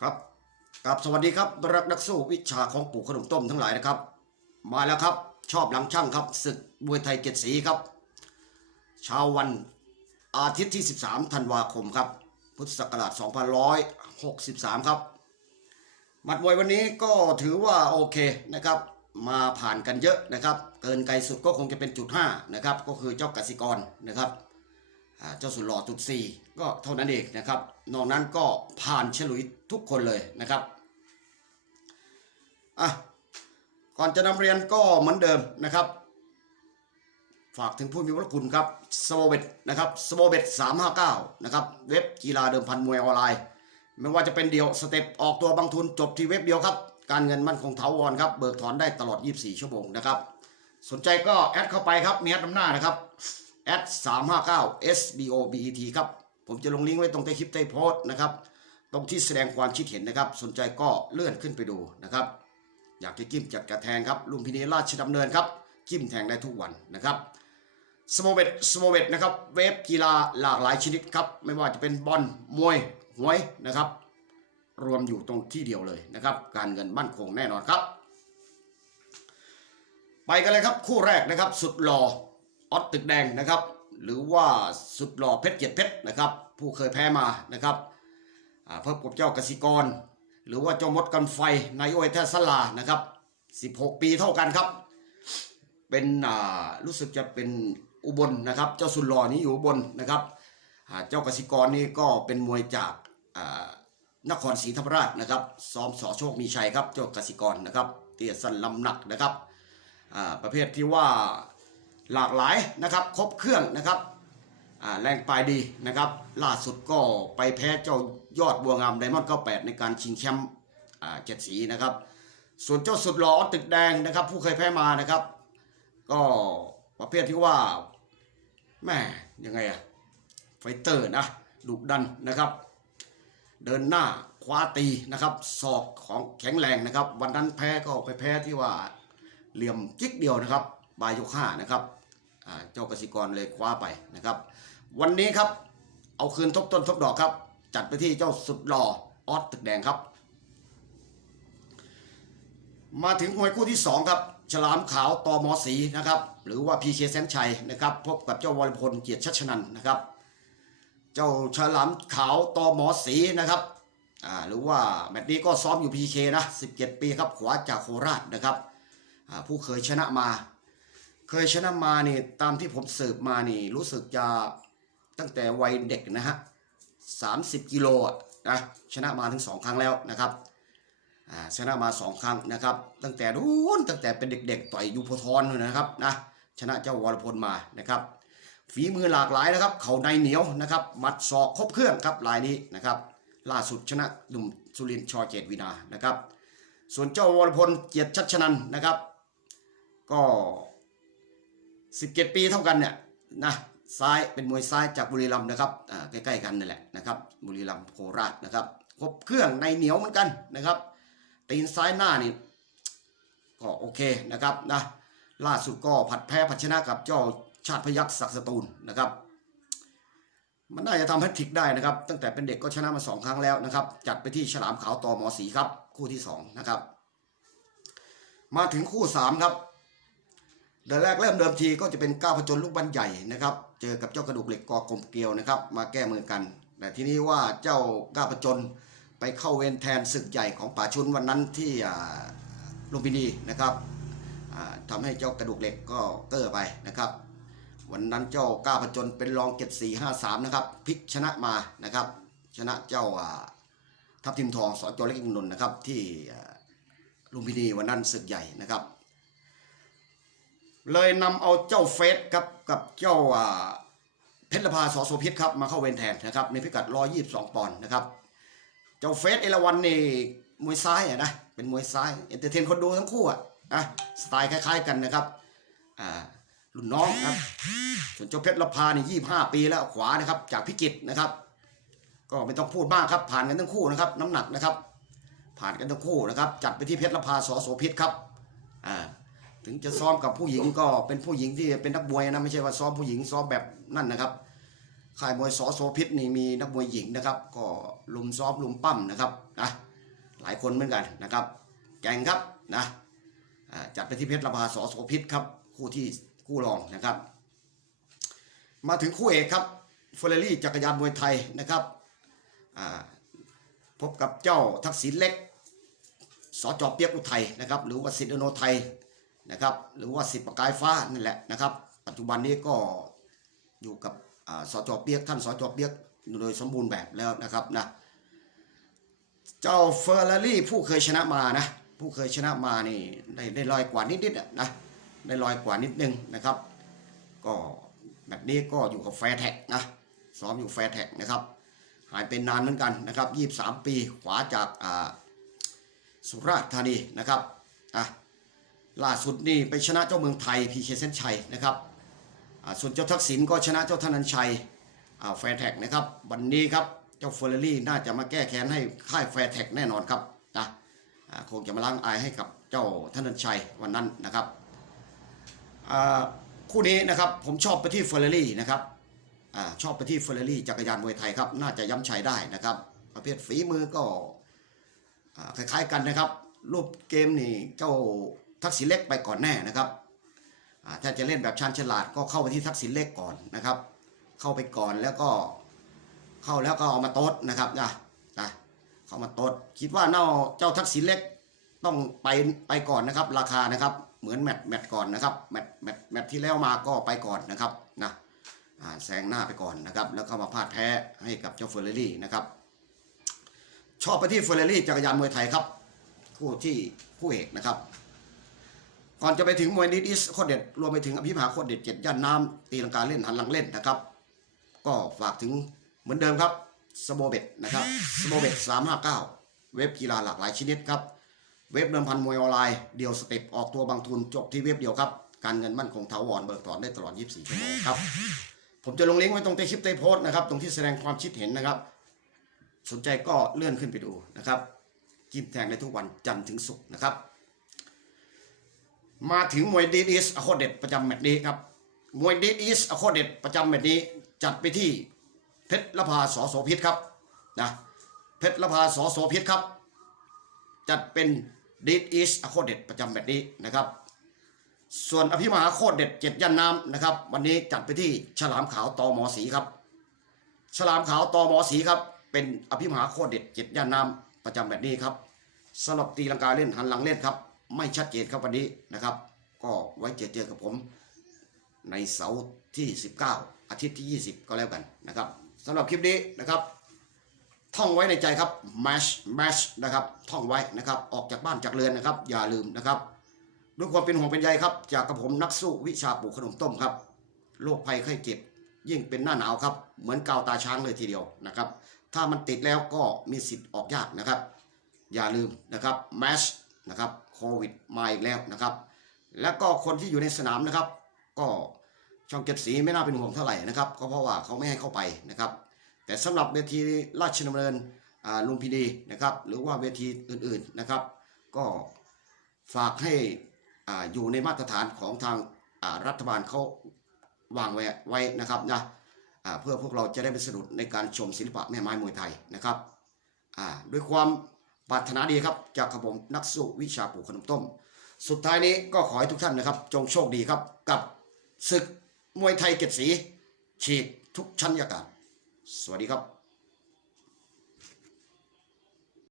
ครับกับสวัสดีครับรักนักสู้วิชาของปู่ขนมต้มทั้งหลายนะครับ มาแล้วครับชอบหลังช่างครับศึกมวยไทยเกียรติศรีครับเช้าวันอาทิตย์ที่ 13ธันวาคมครับ พุทธศักราช2563 ครับมัดมวยวันนี้ก็ถือว่าโอเคนะครับ มาผ่านกันเยอะนะครับ เกินไกลสุดก็คงจะเป็นจุด5นะครับก็คือเจ้ากสิกรนะครับ เจ้าสุดหล่อจุดสี่ก็เท่านั้นเองนะครับ นอกนั้นก็ผ่านฉลุยทุกคนเลยนะครับอะก่อนจะนำเรียนก็เหมือนเดิมนะครับ ฝากถึงผู้มีพระคุณครับสโบเบตนะครับสโบเบตสามห้าเก้านะครับ เว็บกีฬาเดิมพันมวยออนไลน์ ไม่ว่าจะเป็นเดียวสเต็ปออกตัวบางทุนจบที่เว็บเดียวครับ การเงินมั่นคงเถาวรครับ เบิกถอนได้ตลอด 24 ชั่วโมงนะครับ สนใจก็แอดเข้าไปครับมีแอดนำหน้านะครับ แอด359 SBOBET ครับ ผมจะลงลิงก์ไว้ตรงใต้คลิปใต้โพสต์นะครับ ตรงที่แสดงความคิดเห็นนะครับ สนใจก็เลื่อนขึ้นไปดูนะครับ อยากจะจิ้มจัดกระแทงครับลุมพินีราชดำเนินครับจิ้มแทงได้ทุกวันนะครับสโมเบตสโมเบตนะครับ เวฟกีฬาหลากหลายชนิดครับ ไม่ว่าจะเป็นบอลมวยหวยนะครับ รวมอยู่ตรงที่เดียวเลยนะครับ การเงินมั่นคงแน่นอนครับ ไปกันเลยครับคู่แรกนะครับ สุดหล่อ ออสตึกแดงนะครับ หรือว่าสุดหล่อเพชรเกียรติเพชรนะครับ ผู้เคยแพ้มานะครับเพิ่มกับเจ้ากสิกร หรือว่าเจ้ามดกันไฟนายโอยแทสลานะครับ 16 ปีเท่ากันครับ เป็นอ่ารู้สึกจะเป็นอุบลนะครับ เจ้าสุดหล่อนี้อยู่อุบลนะครับเจ้ากสิกรนี่ก็เป็นมวยจากอ่านครศรีธรรมราชนะครับ ซ้อมสอโชคมีชัยครับ เจ้ากสิกรนะครับ เตี้ยสันลำหนักนะครับอ่าประเภทที่ว่า หลากหลายนะครับครบเครื่องนะครับแรงปลายดีนะครับ ล่าสุดก็ไปแพ้เจ้ายอดบัวงามไดมอนด์98 ในการชิงแชมป์เจ็ดสีนะครับ ส่วนเจ้าสุดหล่อตึกแดงนะครับ ผู้เคยแพ้มานะครับ ก็ประเภทที่ว่าแม่ยังไงอะไฟเตอร์นะดุดันนะครับ เดินหน้าคว้าตีนะครับศอกของแข็งแรงนะครับ วันนั้นแพ้ก็ไปแพ้ที่ว่าเหลี่ยมจิกเดียวนะครับ บายยกห้านะครับเจ้ากสิกรเลยคว้าไปนะครับ วันนี้ครับเอาคืนทบต้นทบดอกครับ จัดไปที่เจ้าสุดหล่อออสตึกแดงครับ มาถึงมวยคู่ที่ 2 ครับ ฉลามขาวตอมอสีนะครับ หรือว่าพีเคแสนชัยนะครับ พบกับเจ้าวรพลเกียรติชัชนันนะครับ เจ้าฉลามขาวตอมอสีนะครับอ่าหรือว่าแมตช์นี้ก็ซ้อมอยู่พีเคนะ 17 ปีครับขวาจากโคราชนะครับผู้เคยชนะมา เคยชนะมานี่ตามที่ผมสืบมานี่รู้สึกจะตั้งแต่วัยเด็กนะฮะสามสิบกิโลอะนะชนะมาถึงสองครั้งแล้วนะครับชนะมาสองครั้งนะครับ ตั้งแต่นู้นตั้งแต่เป็นเด็กๆ ต่อยยูโพทอนเลยนะครับนะชนะเจ้าวรพลมานะครับ ฝีมือหลากหลายนะครับ เขาในเหนียวนะครับมัดศอกครบเครื่องครับลายนี้นะครับล่าสุดชนะหนุ่มสุรินทร์ชอเจตวินานะครับ ส่วนเจ้าวรพลเกียรติชัชนันนะครับ ก็ 17 ปีเท่ากันเนี่ยนะซ้ายเป็นมวยซ้ายจากบุรีรัมย์นะครับใกล้ๆกันนั่นแหละนะครับบุรีรัมย์โคราชนะครับครบเครื่องในเหนียวเหมือนกันนะครับตีนซ้ายหน้านี่ก็โอเคนะครับนะล่าสุดก็ผัดแพ้ผัดชนะกับเจ้าชาติพยัคฆ์ศักสตูลนะครับ มันน่าจะทำแฮตทริกได้นะครับ ตั้งแต่เป็นเด็กก็ชนะมาสองครั้งแล้วนะครับ จัดไปที่ฉลามขาวต่อมอสีครับ คู่ที่สองนะครับ มาถึงคู่สามครับ เดินแรกเริ่มเดิมทีก็จะเป็นก้าวผจญลูกบันใหญ่นะครับ เจอกับเจ้ากระดูกเหล็กกอกลมเกลียวนะครับ มาแก้มือกัน แต่ทีนี้ว่าเจ้าก้าวผจญไปเข้าเวรแทนศึกใหญ่ของป่าชุนวันนั้นที่ลุมพินีนะครับอ่าทำให้เจ้ากระดูกเหล็กก็เก้อไปนะครับ วันนั้นเจ้าก้าวผจญเป็นรองเจ็ดสี่ห้าสามนะครับพลิกชนะมานะครับ ชนะเจ้าทัพทิมทองสอจอเล็กอิงนนท์นะครับที่ลุมพินีวันนั้นศึกใหญ่นะครับ เลยนำเอาเจ้าเฟสครับกับเจ้าเพชรพาสอโสพิษครับมาเข้าเวรแทนนะครับในพิกัด 122 ปอนด์นะครับ เจ้าเฟสเอราวันนี่มวยซ้ายอะนะเป็นมวยซ้ายเอนเตอร์เทนคนดูทั้งคู่อะนะสไตล์คล้าย ๆ กันนะครับอ่ารุ่นน้องครับส่วนเจ้าเพชรละพานี่25ปีแล้วขวานะครับ จากพิจิตนะครับ ก็ไม่ต้องพูดมากครับ ผ่านกันทั้งคู่นะครับ น้ำหนักนะครับ ผ่านกันทั้งคู่นะครับ จัดไปที่เพชรละพาสอโสพิษครับอ่า ถึงจะซ้อมกับผู้หญิงก็เป็นผู้หญิงที่เป็นนักมวยนะไม่ใช่ว่าซ้อมผู้หญิงซ้อมแบบนั่นนะครับค่ายมวยสอโสพิษนี่มีนักมวยหญิงนะครับ ก็ลุมซ้อมลุมปั้มนะครับนะหลายคนเหมือนกันนะครับแก่งครับนะจัดไปที่เพชรละพาสอโสพิษครับคู่ที่คู่รองนะครับ มาถึงคู่เอกครับเฟอร์รารี่จักรยานมวยไทยนะครับพบกับเจ้าทักษิณเล็กสจเปียกอุทัยนะครับ หรือว่าสิทธิโนไทย นะครับ หรือว่าสิทธิ์ประกายฟ้านั่นแหละนะครับ ปัจจุบันนี้ก็อยู่กับอ่าสจเปียกท่านสจเปียกโดยสมบูรณ์แบบแล้วนะครับนะเจ้าเฟอร์รารี่ผู้เคยชนะมานะผู้เคยชนะมานี่ได้ได้ลอยกว่านิดๆนะได้ลอยกว่านิดนึงนะครับ ก็แบบนี้ก็อยู่กับแฟร์แท็กนะซ้อมอยู่แฟร์แท็กนะครับหายเป็นนานเหมือนกันนะครับ 23 ปีขวาจากสุราษฎร์ธานีนะครับอะ ล่าสุดนี่ไปชนะเจ้าเมืองไทยพีเคเซนชัยนะครับส่วนเจ้าทักษิณก็ชนะเจ้าธนันชัยแฟร์แท็กนะครับวันนี้ครับเจ้าเฟอร์รารี่น่าจะมาแก้แค้นให้ค่ายแฟร์แท็กแน่นอนครับนะคงจะมาล้างอายให้กับเจ้าธนันชัยวันนั้นนะครับคู่นี้นะครับผมชอบไปที่เฟอร์รารี่นะครับอชอบไปที่เฟอร์รารี่จักรยานมวยไทยครับน่าจะย้ำชัยได้นะครับ ประเภทฝีมือก็อคล้ายๆกันนะครับ รูปเกมนี่เจ้า ทักษิณเล็กไปก่อนแน่นะครับถ้าจะเล่นแบบชาญฉลาดก็เข้าไปที่ทักษิณเล็กก่อนนะครับ เข้าไปก่อนแล้วก็เข้าแล้วก็เอามาโต๊ดนะครับนะนะเข้ามาโต๊ดคิดว่าเน่าเจ้าทักษิณเล็กต้องไปไปก่อนนะครับ ราคานะครับเหมือนแมตช์แมตช์ก่อนนะครับแมตช์แมตช์แมตช์ที่แล้วมาก็ไปก่อนนะครับนะแซงหน้าไปก่อนนะครับ แล้วก็มาพลาดแพ้ให้กับเจ้าเฟอร์รรี่นะครับ ชอบไปที่เฟอร์รรี่จักรยานมวยไทยครับ คู่ที่คู่เอกนะครับ ก่อนจะไปถึงมวยนิดอิสโคตรเด็ดรวมไปถึงอภิมหาโคตรเด็ดเจ็ดย่านน้ำตีลังกาเล่นหันหลังเล่นนะครับ ก็ฝากถึงเหมือนเดิมครับสโบเบ็ดนะครับสโบเบ็ดสามห้าเก้าเว็บกีฬาหลากหลายชนิดครับ เว็บเดิมพันมวยออนไลน์เดียวสเต็ปออกตัวบางทุนจบที่เว็บเดียวครับ การเงินมั่นคงถาวรเบิกถอนได้ตลอด 24ชั่วโมงครับผมจะลงลิงก์ไว้ตรงใต้คลิปใต้โพสต์นะครับ ตรงที่แสดงความคิดเห็นนะครับ สนใจก็เลื่อนขึ้นไปดูนะครับจิ้มแทงได้ทุกวันจันทร์ถึงศุกร์นะครับ มาถึงมวยดีดอิสอโคเด็ดประจำแมตช์นี้ครับ มวยดีดอิสอโคเด็ดประจำแมตช์นี้ จัดไปที่เพชรละพาสอโสพิษครับนะเพชรละพาสอโสพิษครับ จัดเป็นดีดอีสโคเด็ดประจำแบบนี้นะครับ ส่วนอภิมหาโคตรเด็ดเจ็ดย่านน้ำนะครับ วันนี้จัดไปที่ฉลามขาวตอหมอสีครับ ฉลามขาวตอหมอสีครับ เป็นอภิมหาโคตรเด็ดเจ็ดย่านน้ำประจำแบบนี้ครับสำหรับตีลังกาเล่นหันหลังเล่นครับ ไม่ชัดเจนครับวันนี้นะครับ ก็ไว้เจอเจอกับผม ในเสาร์ที่ 19 อาทิตย์ที่ 20 ก็แล้วกันนะครับสำหรับคลิปนี้นะครับ ท่องไว้ในใจครับ mash mash นะครับท่องไว้นะครับออกจากบ้านจากเรือนนะครับ อย่าลืมนะครับด้วยความเป็นห่วงเป็นใยครับ จากกับผมนักสู้วิชาปลูกขนมต้มครับโรคภัยไข้เจ็บ ยิ่งเป็นหน้าหนาวครับ เหมือนกาวตาช้างเลยทีเดียวนะครับ ถ้ามันติดแล้วก็มีสิทธิ์ออกยากนะครับ อย่าลืมนะครับ mash นะครับโควิดมาอีกแล้วนะครับ แล้วก็คนที่อยู่ในสนามนะครับ ก็ช่องเจ็ดสีไม่น่าเป็นห่วงเท่าไหร่นะครับก็เพราะว่าเขาไม่ให้เข้าไปนะครับ แต่สำหรับเวทีราชดำเนินลุมพินีนะครับ หรือว่าเวทีอื่นๆนะครับ ก็ฝากให้ออยู่ในมาตรฐานของทางรัฐบาลเขาวางไว้ไว้นะครับนะเพื่อพวกเราจะได้ไปสะดุดในการชมศิลปะแม่ไม้มวยไทยนะครับด้วยความ ปรารถนาดีครับจากกระผมนักสู้วิชาปลูกขนมต้ม สุดท้ายนี้ก็ขอให้ทุกท่านนะครับ จงโชคดีครับกับศึกมวยไทยเกียรติศรีฉีกทุกชั้นยากาศ สวัสดีครับ